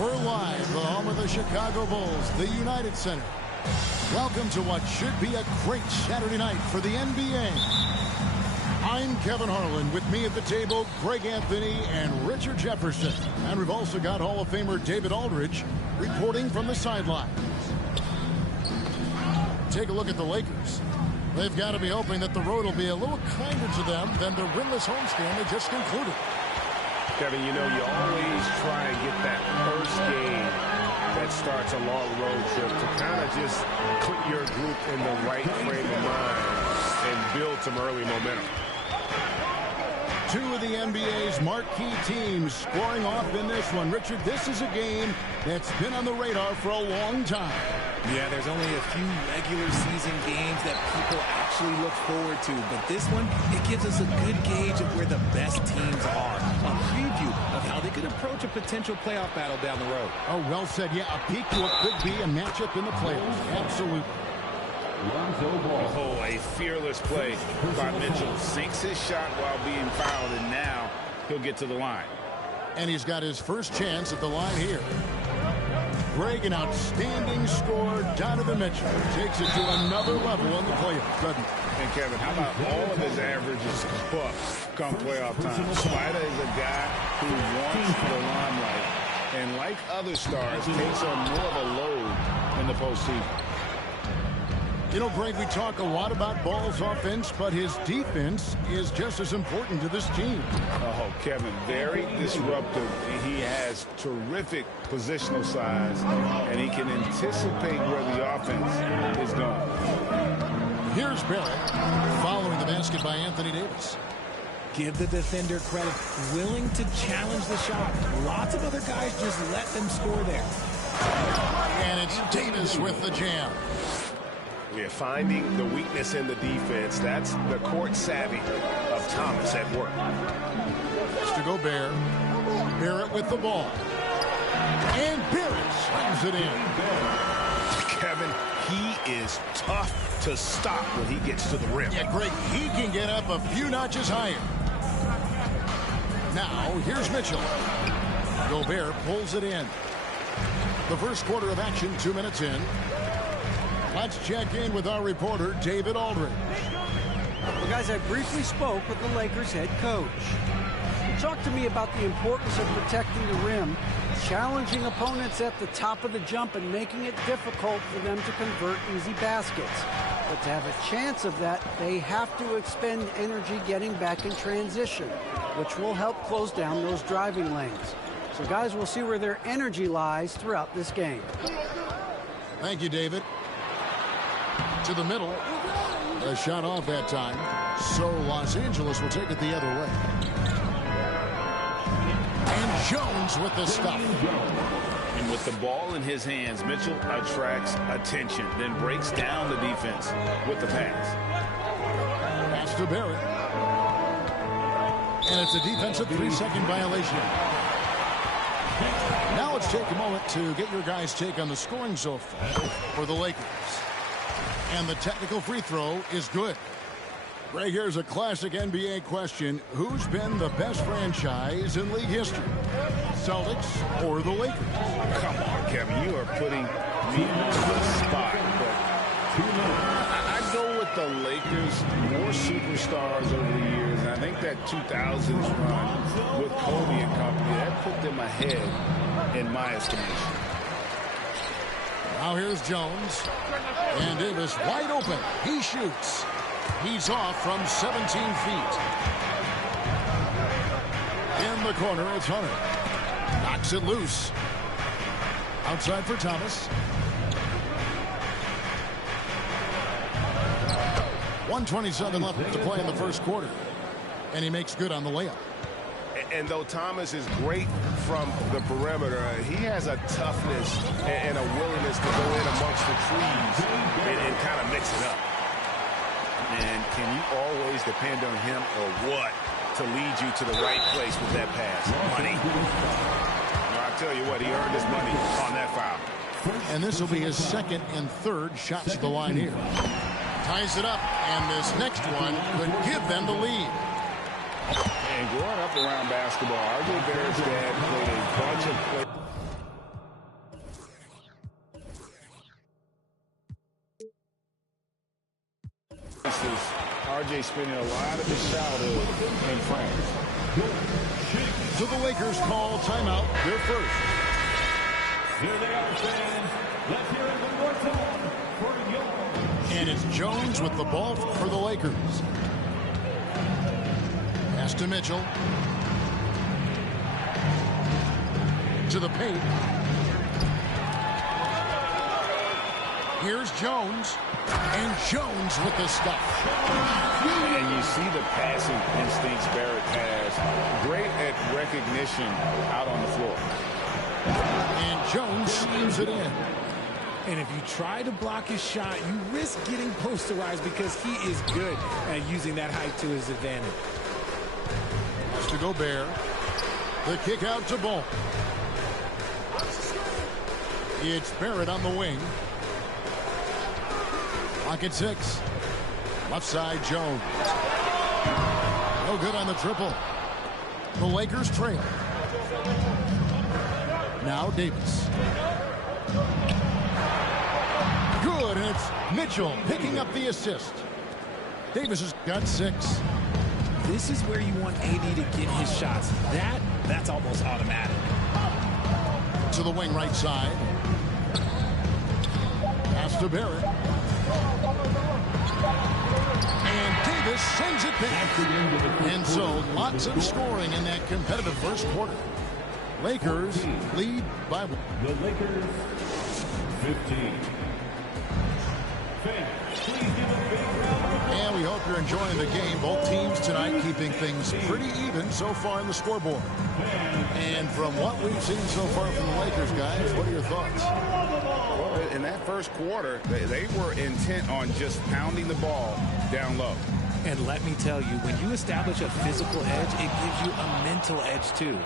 We're live, the home of the Chicago Bulls, the United Center. Welcome to what should be a great Saturday night for the NBA. I'm Kevin Harlan. With me at the table, Greg Anthony and Richard Jefferson. And we've also got Hall of Famer David Aldridge reporting from the sideline. Take a look at the Lakers. They've got to be hoping that the road will be a little kinder to them than the winless homestand they just concluded. Kevin, you know, you always try and get that first game that starts a long road trip to kind of just put your group in the right frame of mind and build some early momentum. Two of the NBA's marquee teams scoring off in this one. Richard, this is a game that's been on the radar for a long time. Yeah, there's only a few regular season games that people actually look forward to. But this one, it gives us a good gauge of where the best teams are. A preview of how they could approach a potential playoff battle down the road. Oh, well said. Yeah, a peek to what could be a matchup in the playoffs. Absolutely. Oh, a fearless play by Mitchell. Sinks his shot while being fouled, and now he'll get to the line. And he's got his first chance at the line here. Greg, an outstanding score. Donovan Mitchell takes it to another level in the playoffs, doesn't he? And Kevin, how about all of his averages come playoff time? Spider is a guy who wants the limelight, and like other stars, takes on more of a load in the postseason. You know, Greg, we talk a lot about Ball's offense, but his defense is just as important to this team. Oh, Kevin, very disruptive. He has terrific positional size, and he can anticipate where the offense is going. Here's Barrett, following the basket by Anthony Davis. Give the defender credit, willing to challenge the shot. Lots of other guys just let them score there. And it's Davis with the jam. We're finding the weakness in the defense. That's the court savvy of Thomas at work. It's to Gobert. Barrett with the ball. And Barrett slams it in. Kevin, he is tough to stop when he gets to the rim. Yeah, Greg, he can get up a few notches higher. Now, here's Mitchell. Gobert pulls it in. The first quarter of action, 2 minutes in. Let's check in with our reporter, David Aldridge. Well, guys, I briefly spoke with the Lakers head coach. He talked to me about the importance of protecting the rim, challenging opponents at the top of the jump, and making it difficult for them to convert easy baskets. But to have a chance of that, they have to expend energy getting back in transition, which will help close down those driving lanes. So, guys, we'll see where their energy lies throughout this game. Thank you, David. To the middle. A shot off that time. So Los Angeles will take it the other way. And Jones with the stuff. And with the ball in his hands, Mitchell attracts attention, then breaks down the defense with the pass. Pass to Barrett. And it's a defensive 3-second violation. Now let's take a moment to get your guys' take on the scoring so far for the Lakers. And the technical free throw is good. Greg, here's a classic NBA question. Who's been the best franchise in league history? Celtics or the Lakers? Come on, Kevin. You are putting me to the spot. But I go with the Lakers. More superstars over the years. And I think that 2000s run with Kobe and company, that put them ahead in my estimation. Now here's Jones. And Davis wide open. He shoots. He's off from 17 feet. In the corner, it's Hunter. Knocks it loose. Outside for Thomas. 1:27 left to play in the first quarter. And he makes good on the layup. And though Thomas is great from the perimeter, he has a toughness and a willingness to go in amongst the trees and kind of mix it up. And can you always depend on him or what to lead you to the right place with that pass? Money. Well, I tell you what, he earned his money on that foul. And this will be his second and third shots at the line here. Ties it up, and this next one could give them the lead. And growing up around basketball, R.J. Barrett's dad played a bunch of plays. R.J. spending a lot of his childhood in France. So the Lakers call timeout, their first. Here they are, fans. Let's hear it one more time for Jones. And it's Jones with the ball for the Lakers. Pass to Mitchell. To the paint. Here's Jones. And Jones with the stuff. And you see the passing instincts Barrett has. Great at recognition out on the floor. And Jones slams it in. And if you try to block his shot, you risk getting posterized because he is good at using that height to his advantage. Pass to Gobert. The kick out to Ball. It's Barrett on the wing. Pocket 6. Left side, Jones. No good on the triple. The Lakers trail. Now Davis. Good, and it's Mitchell picking up the assist. Davis has got 6. This is where you want AD to get his shots. That's almost automatic. To the wing right side. Pass to Barrett. And Davis sends it back. And so lots of scoring in that competitive first quarter. Lakers lead by 1. The Lakers 15. Fans, please give a big round of applause. And we hope you're enjoying the game. Both teams tonight keeping things pretty even so far in the scoreboard. And from what we've seen so far from the Lakers, guys, what are your thoughts? Well, in that first quarter, they were intent on just pounding the ball down low. And let me tell you, when you establish a physical edge, it gives you a mental edge too.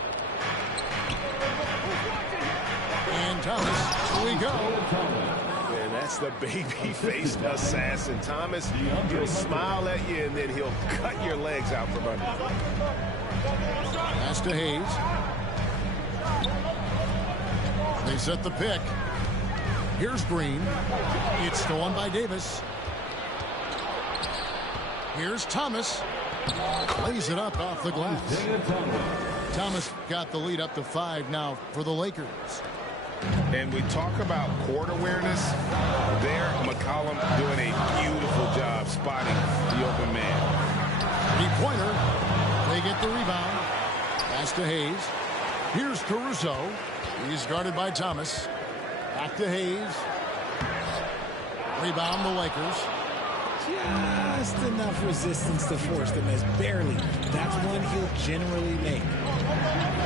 And Thomas, here we go. And that's the baby-faced assassin. Thomas, he'll smile at you, and then he'll cut your legs out from under. Pass to Hayes. They set the pick. Here's Green. It's stolen by Davis. Here's Thomas. Lays it up off the glass. Thomas got the lead up to 5 now for the Lakers. And we talk about court awareness. There, McCollum doing a beautiful job spotting the open man. 3-pointer. They get the rebound. Pass to Hayes. Here's Caruso. He's guarded by Thomas. Back to Hayes. Rebound the Lakers. Just enough resistance to force them as barely. That's one he'll generally make.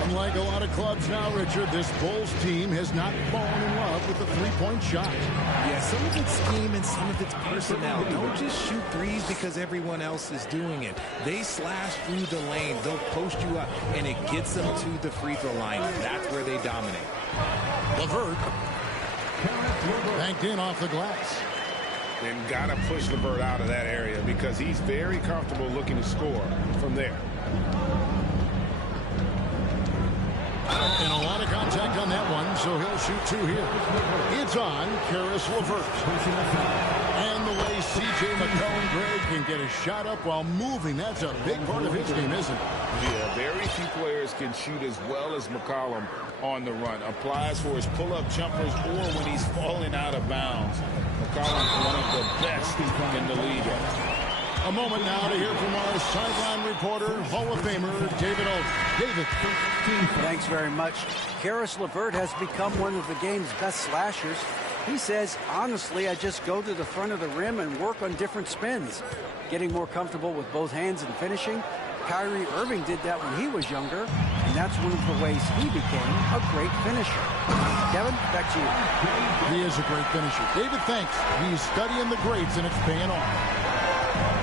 Unlike a lot of clubs now, Richard, this Bulls team has not fallen in love with the three-point shot. Yeah, some of it's scheme and some of it's personnel. Don't just shoot threes because everyone else is doing it. They slash through the lane. They'll post you up, and it gets them to the free throw line. That's where they dominate. LeVert banked in off the glass. And got to push LeVert out of that area because he's very comfortable looking to score from there. And a lot of contact on that one, so he'll shoot 2 here. It's on Caris LeVert. And the way C.J. McCollum, Greg, can get a shot up while moving, that's a big part of his game, isn't it? Yeah, very few players can shoot as well as McCollum on the run. Applies for his pull-up jumpers or when he's falling out of bounds. McCollum, one of the best in the league. A moment now to hear from our sideline reporter, Hall of Famer David Oak. David. Thanks very much. Caris LeVert has become one of the game's best slashers. He says, honestly, I just go to the front of the rim and work on different spins. Getting more comfortable with both hands and finishing. Kyrie Irving did that when he was younger, and that's one of the ways he became a great finisher. Kevin, back to you. He is a great finisher. David thinks he's studying the greats, and it's paying off.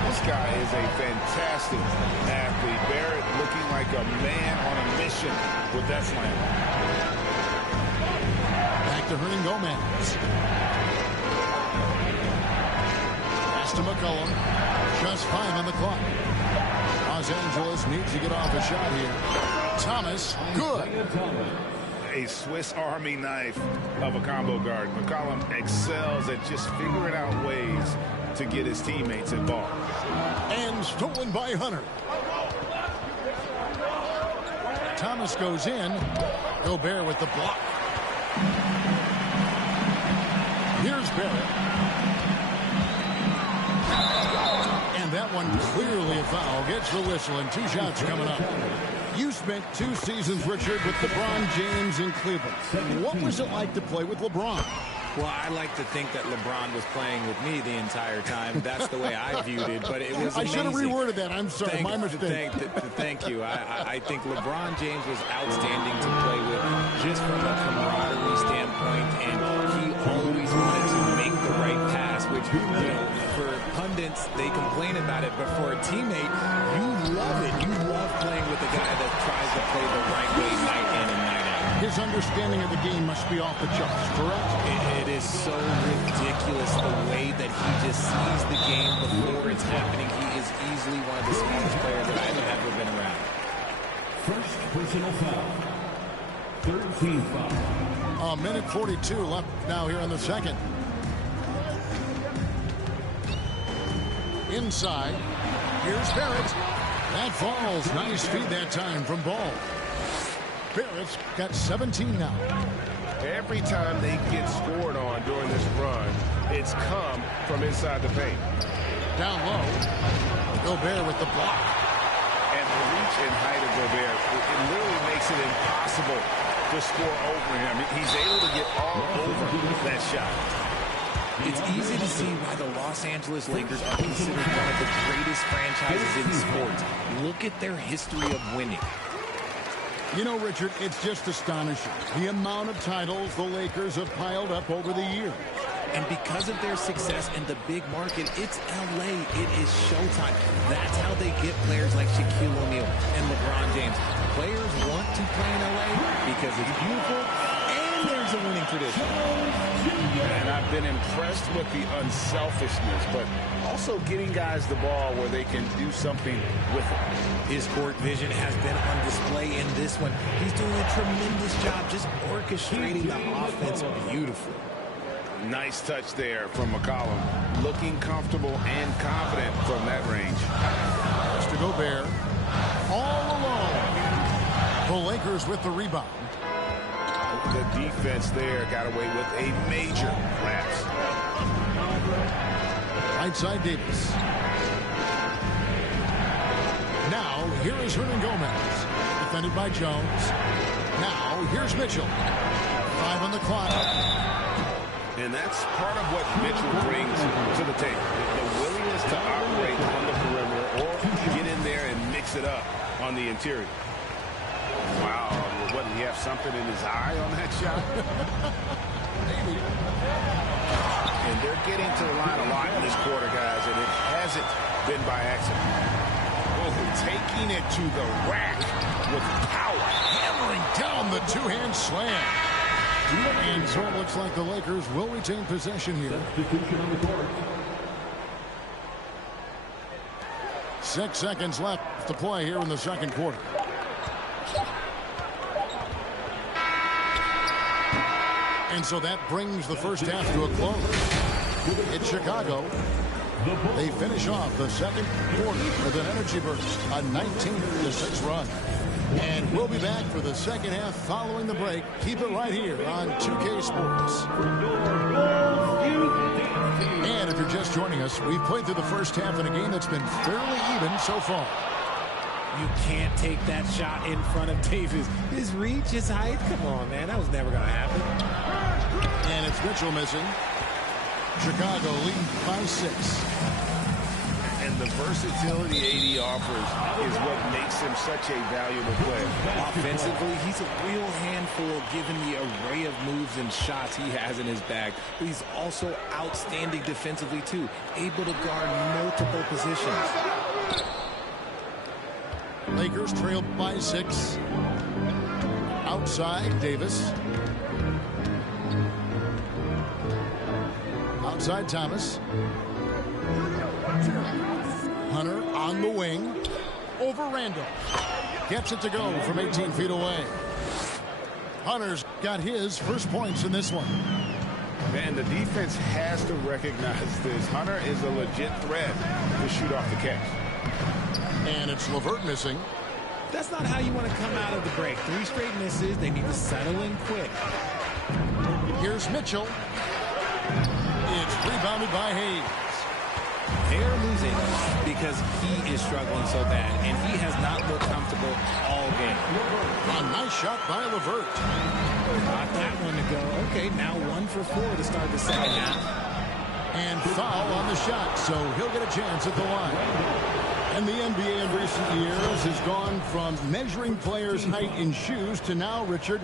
This guy is a fantastic athlete. Barrett looking like a man on a mission with that slam. Back to Hernangomez. Pass to McCollum. Just 5 on the clock. Los Angeles needs to get off a shot here. Thomas, good. A Swiss Army knife of a combo guard. McCollum excels at just figuring out ways to get his teammates involved. And stolen by Hunter. Thomas goes in. Gobert with the block. Here's Barrett. And that one clearly a foul. Gets the whistle, and 2 shots coming up. You spent 2 seasons, Richard, with LeBron James in Cleveland. What was it like to play with LeBron? Well, I like to think that LeBron was playing with me the entire time. That's the way I viewed it, but it was amazing. I should have reworded that. I'm sorry, my mistake. Thank you. I think LeBron James was outstanding to play with just from a camaraderie standpoint, and he always wanted to make the right pass, which, you know, for pundits, they complain about it, but for a teammate, you love it. You love playing with a guy that tries to play the right way night in and night out. His understanding of the game must be off the charts, correct? It is so ridiculous the way that he just sees the game before it's happening. He is easily one of the smartest players that I've ever been around. First personal foul. 13 foul. A minute 42 left now here in the second. Inside. Here's Barrett. That falls. Nice feed that time from Ball. Barrett's got 17 now. Every time they get scored on during this run, it's come from inside the paint. Down low. Gobert with the block. And the reach and height of Gobert, it literally makes it impossible to score over him. He's able to get all over that shot. It's easy to see why the Los Angeles Lakers are considered one of the greatest franchises in sports. Look at their history of winning. You know, Richard, it's just astonishing. The amount of titles the Lakers have piled up over the years. And because of their success and the big market, it's LA. It is showtime. That's how they get players like Shaquille O'Neal and LeBron James. Players want to play in LA because it's beautiful and there's a winning tradition. And I've been impressed with the unselfishness, but also getting guys the ball where they can do something with it. His court vision has been on display in this one. He's doing a tremendous job just orchestrating the offense beautifully. Nice touch there from McCollum. Looking comfortable and confident from that range. Mr. Gobert all alone. The Lakers with the rebound. The defense there got away with a major lapse. Right side Davis. Now, here is Hernangomez. Defended by Jones. Now, here's Mitchell. 5 on the clock. And that's part of what Mitchell brings to the table. The willingness to operate on the perimeter or get in there and mix it up on the interior. Wow, what, did he have something in his eye on that shot? Maybe. And they're getting to the line a lot in this quarter, guys, and it hasn't been by accident. Oh, taking it to the rack with power. Hammering down the two-hand slam. And so it looks like the Lakers will retain possession here. Substitution on the court. 6 seconds left to play here in the second quarter. And so that brings the first half to a close. It's Chicago. They finish off the second quarter with an energy burst, a 19-6 run. And we'll be back for the second half following the break. Keep it right here on 2K Sports. And if you're just joining us, we've played through the first half in a game that's been fairly even so far. You can't take that shot in front of Davis. His reach, his height, come on, man. That was never going to happen. And it's Mitchell missing. Chicago leading by 6. And the versatility AD offers is what makes him such a valuable player. Offensively, he's a real handful given the array of moves and shots he has in his bag. But he's also outstanding defensively, too, able to guard multiple positions. Lakers trail by 6. Outside, Davis. Outside, Thomas. Hunter on the wing. Over Randall. Gets it to go from 18 feet away. Hunter's got his first points in this one. Man, the defense has to recognize this. Hunter is a legit threat to shoot off the catch. And it's LeVert missing. That's not how you want to come out of the break. 3 straight misses. They need to settle in quick. Here's Mitchell. It's rebounded by Hayes. They're losing because he is struggling so bad, and he has not looked comfortable all game. A nice shot by LeVert. Got that one to go. Okay, now 1 for 4 to start the second half. And foul on the shot, so he'll get a chance at the line. And the NBA in recent years has gone from measuring players' height in shoes to now, Richard,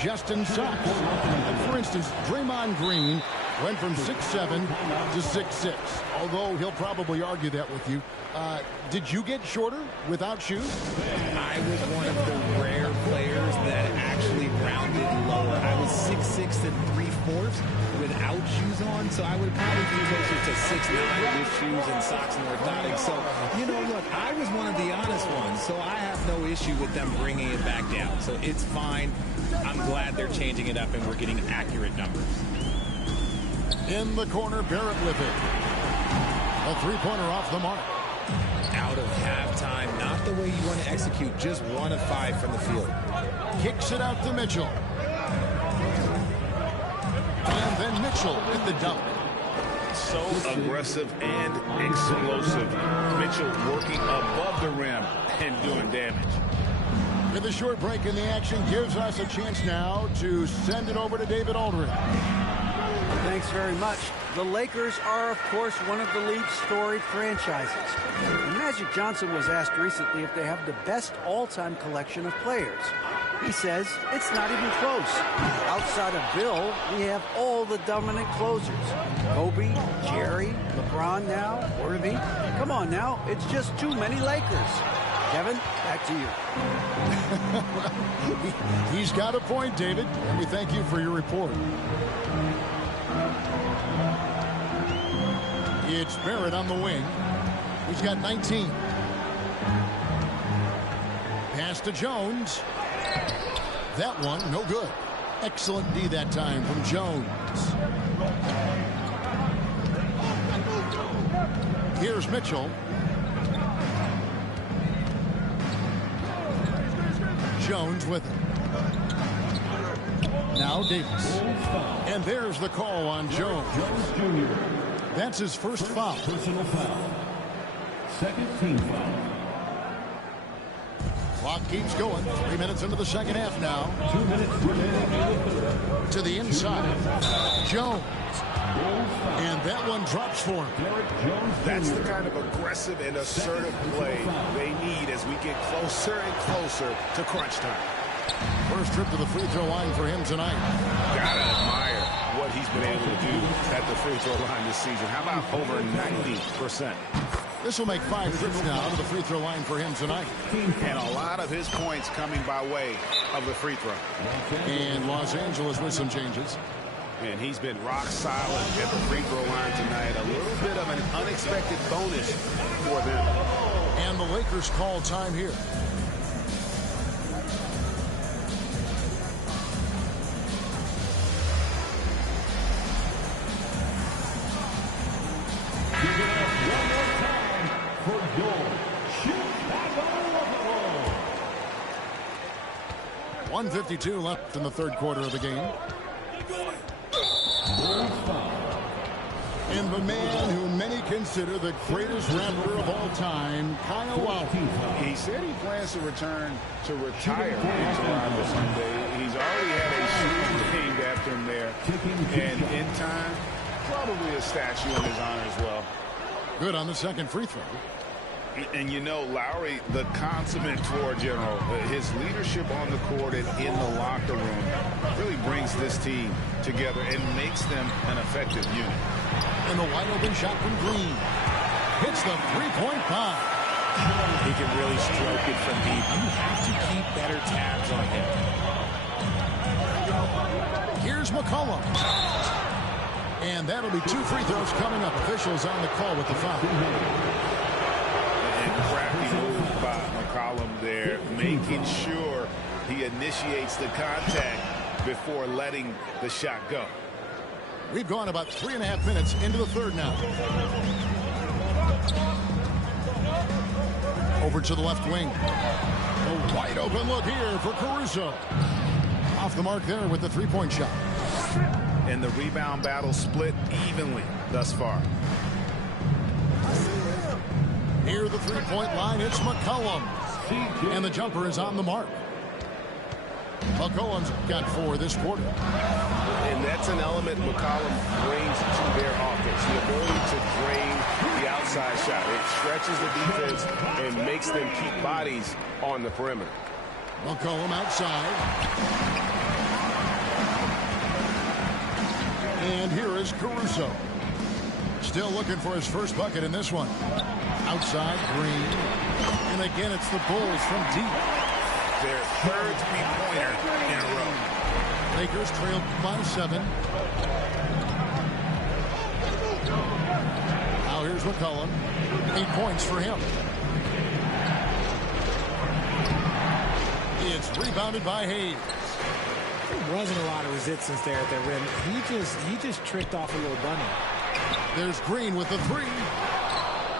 just in socks. And for instance, Draymond Green went from 6'7" to 6'6", although he'll probably argue that with you. Did you get shorter without shoes? I was one of the rare players that actually rounded lower. I was 6'6" and 3/4 without shoes on, so I would probably be closer to 6'9" with shoes and socks and orthotics. So, you know, look, I was one of the honest ones, so I have no issue with them bringing it back down. So it's fine. I'm glad they're changing it up and we're getting accurate numbers. In the corner, Barrett with it. A three-pointer off the mark. Out of halftime, not the way you want to execute, just 1 of 5 from the field. Kicks it out to Mitchell. And then Mitchell with the dunk. So aggressive and explosive. Mitchell working above the rim and doing damage. With a short break in the action, gives us a chance now to send it over to David Aldridge. Thanks very much. The Lakers are, of course, one of the league's storied franchises. And Magic Johnson was asked recently if they have the best all-time collection of players. He says it's not even close. Outside of Bill, we have all the dominant closers. Kobe, Jerry, LeBron now, Worthy. Come on now, it's just too many Lakers. Kevin, back to you. He's got a point, David, and we thank you for your report. It's Barrett on the wing. He's got 19. Pass to Jones. That one, no good. Excellent D that time from Jones. Here's Mitchell. Jones with it. Now Davis. And there's the call on Jones. That's his first foul. Personal foul. Second team foul. Clock keeps going. 3 minutes into the second half now. 2 minutes remaining in the third. To the inside. Jones. And that one drops for him. That's the kind of aggressive and assertive play they need as we get closer and closer to crunch time. First trip to the free throw line for him tonight. Gotta admire what he's been able to do at the free throw line this season. How about over 90%? This will make 5 trips now to the free throw line for him tonight. And a lot of his points coming by way of the free throw. And Los Angeles with some changes. And he's been rock solid at the free throw line tonight. A little bit of an unexpected bonus for them. And the Lakers call time here. Give it up one more time for your Chicago Bulls. 1:52 left in the third quarter of the game. Bulls foul. And the man who many consider the greatest Raptor of all time, Kyle Lowry. He said he plans to return to retire in Toronto someday. He's already had a shoe named after him there. And in time, probably a statue in his honor as well. Good on the second free throw. And you know, Lowry, the consummate floor general, his leadership on the court and in the locker room really brings this team together and makes them an effective unit. And the wide open shot from Green. Hits the three-point bomb. He can really stroke it from deep. You have to keep better tabs on him. Here's McCollum. And that'll be 2 free throws coming up. Officials on the call with the foul. Crafty move by McCollum there, making sure he initiates the contact before letting the shot go. We've gone about 3.5 minutes into the third now. Over to the left wing. A wide open look here for Caruso. Off the mark there with the three-point shot. And the rebound battle split evenly thus far. Near the three-point line, it's McCollum. And the jumper is on the mark. McCollum's got 4 this quarter. And that's an element McCollum brings to their offense. The ability to drain the outside shot. It stretches the defense and makes them keep bodies on the perimeter. McCollum outside. And here is Caruso. Still looking for his first bucket in this one. Outside, Green. And again, it's the Bulls from deep. Their third three-pointer in a row. Lakers trailed by 7. Now here's McCollum. 8 points for him. It's rebounded by Hayes. There wasn't a lot of resistance there at the rim. He just tricked off a little bunny. There's Green with the 3.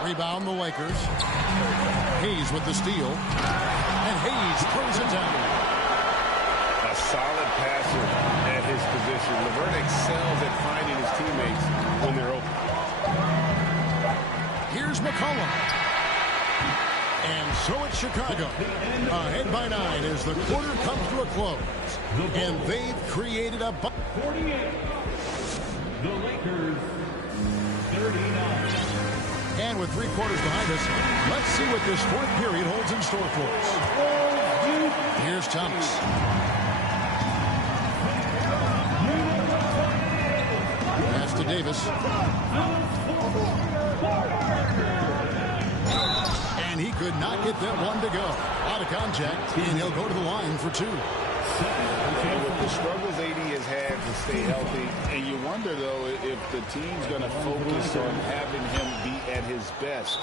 Rebound the Lakers. Hayes with the steal. And Hayes throws it down. A solid passer at his position. LeVert excels at finding his teammates when they're open. Here's McCollum. And so it's Chicago. Ahead by 9 as the quarter comes to a close. And they've created a... 48. The Lakers, 39. And with 3 quarters behind us, let's see what this fourth period holds in store for us. Here's Thomas. Pass to Davis. And he could not get that one to go. Out of contact, and he'll go to the line for 2. And with the struggles AD has had to stay healthy, and you wonder, though, if the team's going to focus on having him be at his best.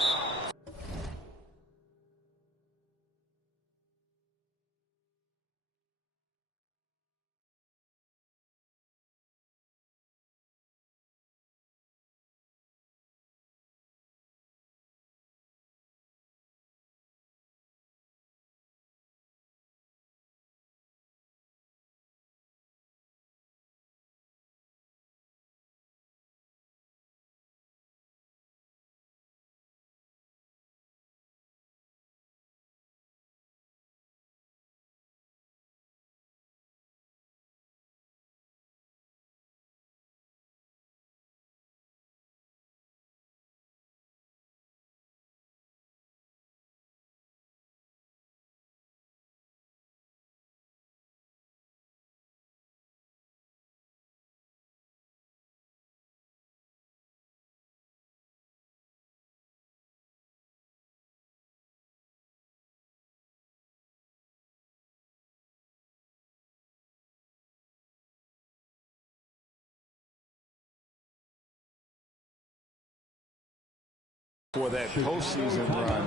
For that postseason run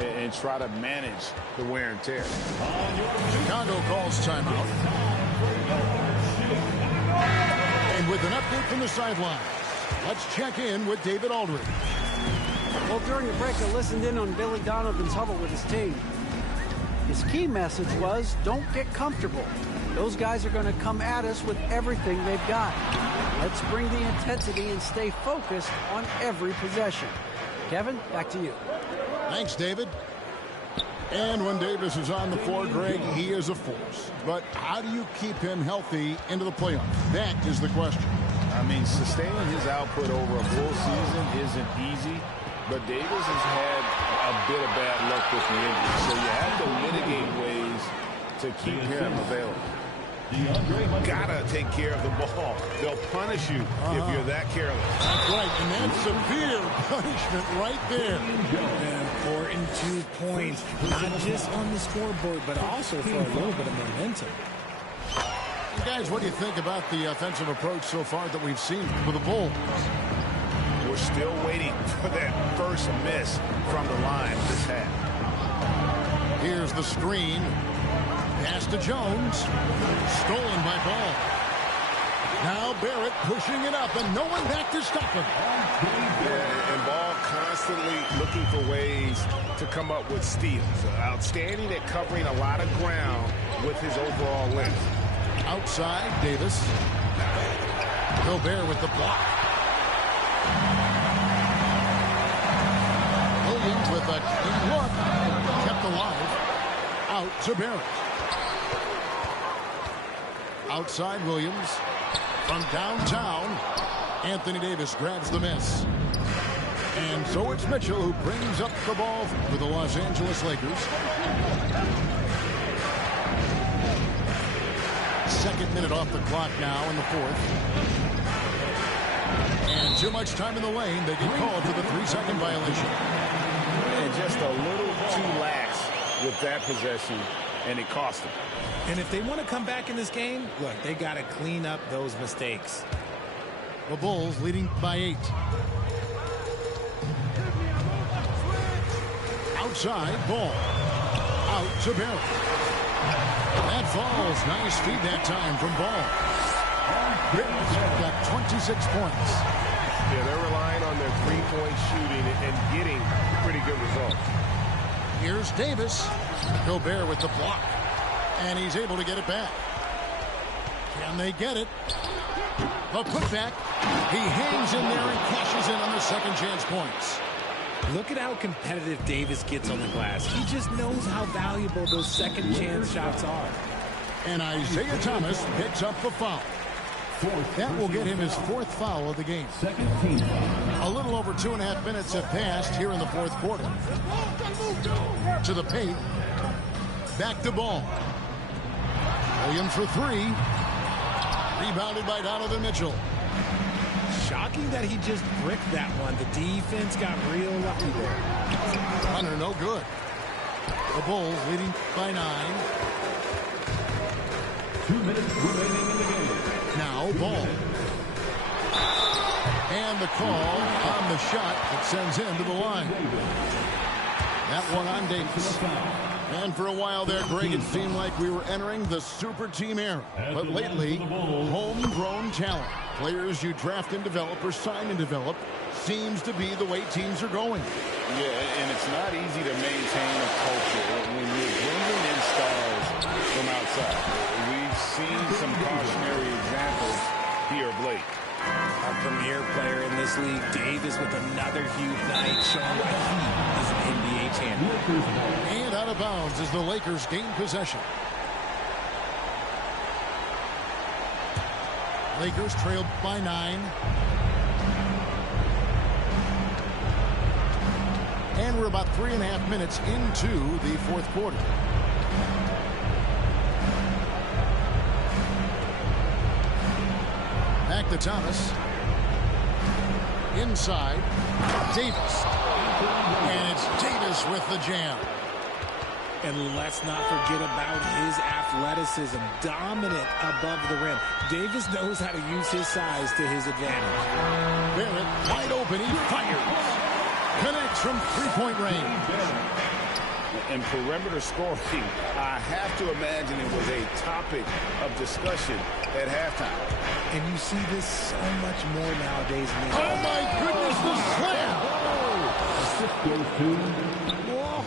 and try to manage the wear and tear. Chicago calls timeout. And with an update from the sideline, let's check in with David Aldridge. Well, during the break, I listened in on Billy Donovan's huddle with his team. His key message was, don't get comfortable. Those guys are going to come at us with everything they've got. Let's bring the intensity and stay focused on every possession. Kevin, back to you. Thanks, David. And when Davis is on the floor, Greg, he is a force. But how do you keep him healthy into the playoffs? That is the question. I mean, sustaining his output over a full season isn't easy, but Davis has had a bit of bad luck with the injury, so you have to mitigate ways to keep him available. Gotta take care of the ball. They'll punish you if you're that careless. That's right, and that's severe punishment right there. An important 2 points, not just on the scoreboard, but also for a little bit of momentum. Guys, what do you think about the offensive approach so far that we've seen for the Bulls? We're still waiting for that first miss from the line this half. Here's the screen. Pass to Jones. Stolen by Ball. Now Barrett pushing it up, and no one back to stop him. Yeah, and Ball constantly looking for ways to come up with steals. Outstanding at covering a lot of ground with his overall length. Outside, Davis. Gobert with the block. Williams with a clean look. Kept alive. Out to Barrett. Outside Williams. From downtown, Anthony Davis grabs the miss. And so it's Mitchell who brings up the ball for the Los Angeles Lakers. Second minute off the clock now in the fourth. And too much time in the lane. They get called for the 3-second violation. And just a little too lax with that possession, and it cost them. And if they want to come back in this game, look, they got to clean up those mistakes. The Bulls leading by 8. Outside, Ball. Out to Barrett. That falls. Nice feed that time from Ball. Britton's got 26 points. Yeah, they're relying on their three-point shooting and getting pretty good results. Here's Davis. Gobert with the block. And he's able to get it back. Can they get it? The putback. He hangs in there and cashes in on the second chance points. Look at how competitive Davis gets on the glass. He just knows how valuable those second chance shots are. And Isaiah Thomas picks up the foul. That will get him his 4th foul of the game. A little over 2.5 minutes have passed here in the fourth quarter. To the paint. Back to Ball. Williams for 3. Rebounded by Donovan Mitchell. Shocking that he just bricked that one. The defense got real lucky there. Hunter, no good. The Bulls leading by 9. 2 minutes remaining in the game. Now Ball. And the call on the shot that sends him to the line. That one on Davis. And for a while there, Greg, it seemed like we were entering the super team era. But lately, homegrown talent, players you draft and develop or sign and develop, seems to be the way teams are going. Yeah, and it's not easy to maintain a culture when you're bringing in stars from outside. We've seen some cautionary examples here of late. Our premier player in this league, Davis, with another huge night, showing why he is an NBA champion. And out of bounds as the Lakers gain possession. Lakers trailed by 9. And we're about 3.5 minutes into the fourth quarter. Back to Thomas. Inside. Davis. And it's Davis with the jam. And let's not forget about his athleticism. Dominant above the rim. Davis knows how to use his size to his advantage. Barrett wide open. He fires. Connects from three-point range. And perimeter scoring, I have to imagine it was a topic of discussion at halftime. And you see this so much more nowadays. Oh, my goodness, the slam! Whoa,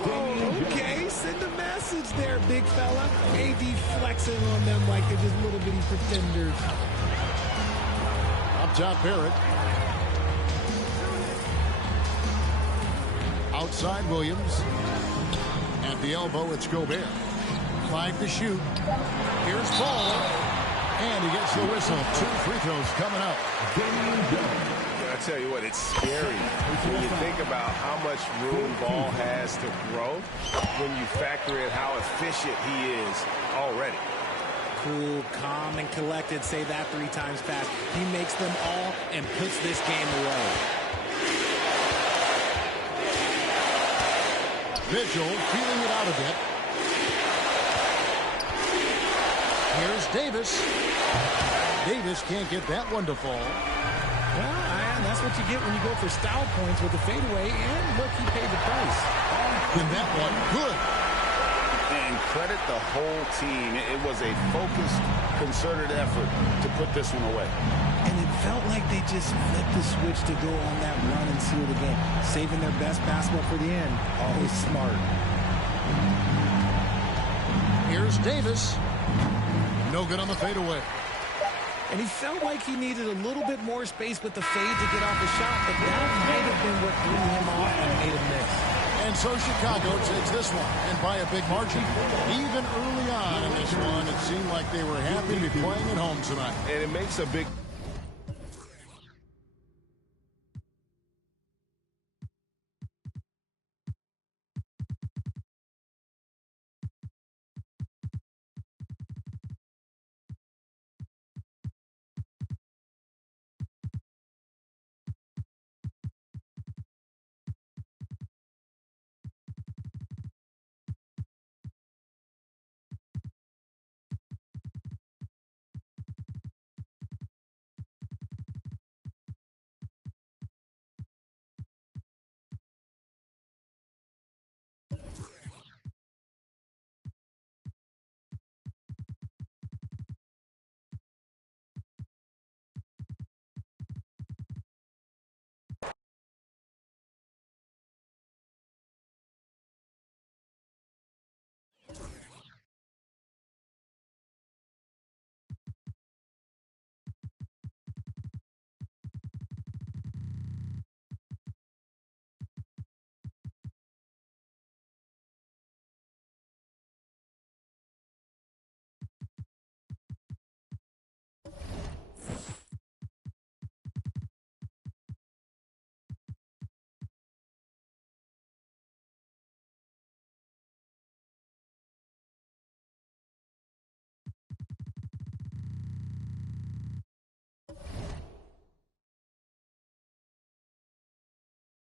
okay, send a message there, big fella. AD flexing on them like they're just little bitty pretenders. A top Barrett. Outside Williams. At the elbow, it's Gobert. 5 to shoot. Here's Paul. And he gets the whistle. 2 free throws coming up. I tell you what, it's scary when you think about how much room Ball has to grow when you factor in how efficient he is already. Cool, calm, and collected. Say that 3 times fast. He makes them all and puts this game away. Mitchell feeling it out a bit. Here's Davis. Davis can't get that one to fall. Well, and that's what you get when you go for style points with the fadeaway. And look, he paid the price. And that one, good. And credit the whole team. It was a focused, concerted effort to put this one away. And it felt like they just flipped the switch to go on that run and seal the game. Saving their best basketball for the end. Always smart. Here's Davis. No good on the fadeaway. And he felt like he needed a little bit more space with the fade to get off the shot, but that might have been what threw him off and made him miss. And so Chicago takes this one, and by a big margin. Even early on in this one, it seemed like they were happy to be playing at home tonight. And it makes a big